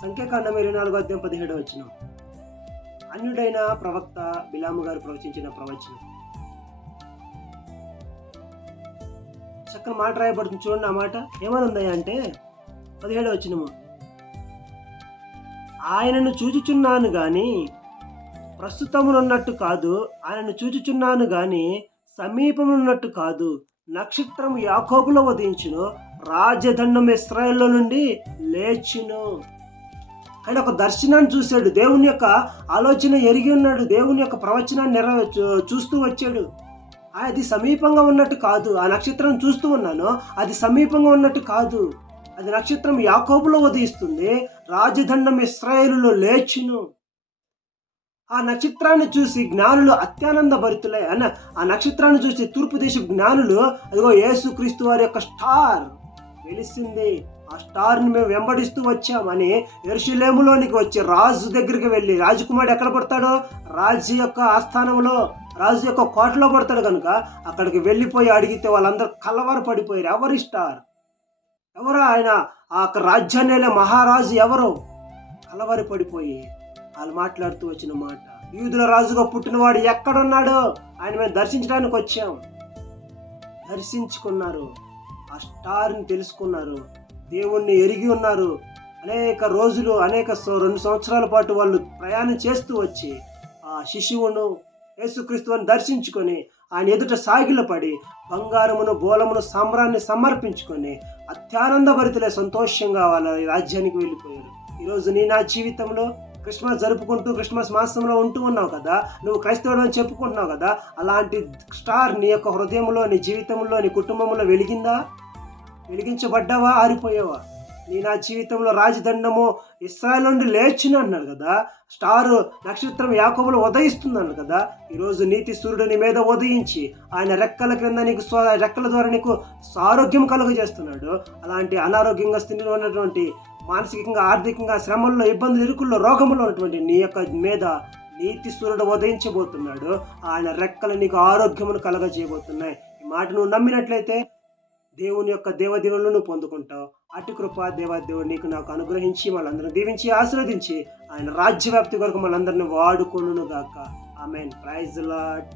సంఖ్యాకాండం 24:17 అన్యుడైన ప్రవక్త బిలాము గారు ప్రవచించిన ప్రవచనం. చక్కని మాట రాయబడుతుంది చూడండి. ఆ మాట ఏమనుందయ్యా అంటే 17 ఆయనను చూచుచున్నాను గాని ప్రస్తుతమునున్నట్టు కాదు, ఆయనను చూచుచున్నాను గాని సమీపమునున్నట్టు కాదు. నక్షత్రం యాకోబులో ఉదయించును, రాజదండం ఇశ్రాయేలులో నుండి లేచును. ఆయన ఒక దర్శనాన్ని చూశాడు, దేవుని యొక్క ఆలోచన ఎరిగి ఉన్నాడు, దేవుని యొక్క ప్రవచనాన్ని చూస్తూ వచ్చాడు. అది సమీపంగా ఉన్నట్టు కాదు. ఆ నక్షత్రం చూస్తూ ఉన్నాను, అది సమీపంగా ఉన్నట్టు కాదు. అది నక్షత్రం యాకోబులో ఉదయిస్తుంది, రాజదండం ఇశ్రాయేలులో లేచును. ఆ నక్షత్రాన్ని చూసి జ్ఞానులు అత్యానంద భరితులై ఆ నక్షత్రాన్ని చూసి తూర్పు దేశపు జ్ఞానులు, అదిగో యేసుక్రీస్తు వారి యొక్క స్టార్ వెలిసింది, ఆ స్టార్ని మేము వెంబడిస్తూ వచ్చామని యెరూషలేములోనికి వచ్చి రాజు దగ్గరికి వెళ్ళి, రాజకుమారుడు ఎక్కడ పడతాడో రాజు యొక్క ఆస్థానంలో, రాజు యొక్క కోటలో పడతాడు కనుక అక్కడికి వెళ్ళిపోయి అడిగితే వాళ్ళందరూ కలవర పడిపోయారు. ఎవరి స్టార్, ఎవరో ఆయన ఆ రాజ్యాన్ని మహారాజు ఎవరో కలవర పడిపోయి వాళ్ళు మాట్లాడుతూ వచ్చిన మాట, యూదుల రాజుగా పుట్టినవాడు ఎక్కడున్నాడో ఆయన మేము దర్శించడానికి వచ్చాం. దర్శించుకున్నారు, ఆ స్టార్ని తెలుసుకున్నారు, దేవుణ్ణి ఎరిగి ఉన్నారు. అనేక రోజులు, 2 సంవత్సరాల పాటు వాళ్ళు ప్రయాణం చేస్తూ వచ్చి ఆ శిశువును యేసుక్రీస్తుని దర్శించుకొని ఆయన ఎదుట సాగిలపడి బంగారమును బోలమును సామ్రాన్ని సమర్పించుకొని అత్యానంద భరితులే సంతోషంగా వాళ్ళ రాజ్యానికి వెళ్ళిపోయారు. ఈరోజు నా జీవితంలో క్రిస్మస్ జరుపుకుంటూ క్రిస్మస్ మాసంలో ఉంటూ ఉన్నావు కదా, నువ్వు క్రైస్తవుడు అని చెప్పుకుంటున్నావు కదా, అలాంటి స్టార్ నీ యొక్క హృదయంలో, నీ జీవితంలో, నీ కుటుంబంలో వెలిగిందా? వెలిగించబడ్డావా? ఆరిపోయావా? నా జీవితంలో రాజదండము ఇశ్రాయేలు నుండి లేచును అన్నాడు కదా, స్టారు నక్షత్రం యాకోబులో ఉదయిస్తుందన్నాడు కదా. ఈరోజు నీతి సూర్యుడు నీ మీద ఉదయించి ఆయన రెక్కల క్రింద నీకు రెక్కల ద్వారా నీకు ఆరోగ్యం కలుగజేస్తున్నాడు. అలాంటి అనారోగ్యంగా స్థితిలో ఉన్నటువంటి, మానసికంగా ఆర్థికంగా శ్రమల్లో, ఇబ్బందులు, ఇరుకుల్లో, రోగంలో ఉన్నటువంటి నీ యొక్క మీద నీతి సూర్యుడు ఉదయించబోతున్నాడు. ఆయన రెక్కలు నీకు ఆరోగ్యమును కలగజేయబోతున్నాయి. ఈ మాట నువ్వు నమ్మినట్లయితే దేవుని యొక్క దేవదేవులను నువ్వు పొందుకుంటావు. అటు కృప దేవాదేవుడు నీకు నాకు అనుగ్రహించి మనందరిని దీవించి ఆశీర్వదించి ఆయన రాజ్యవ్యాప్తి కొరకు మనందరిని వాడుకొనును గాక. ఆమేన్. Praise the lord.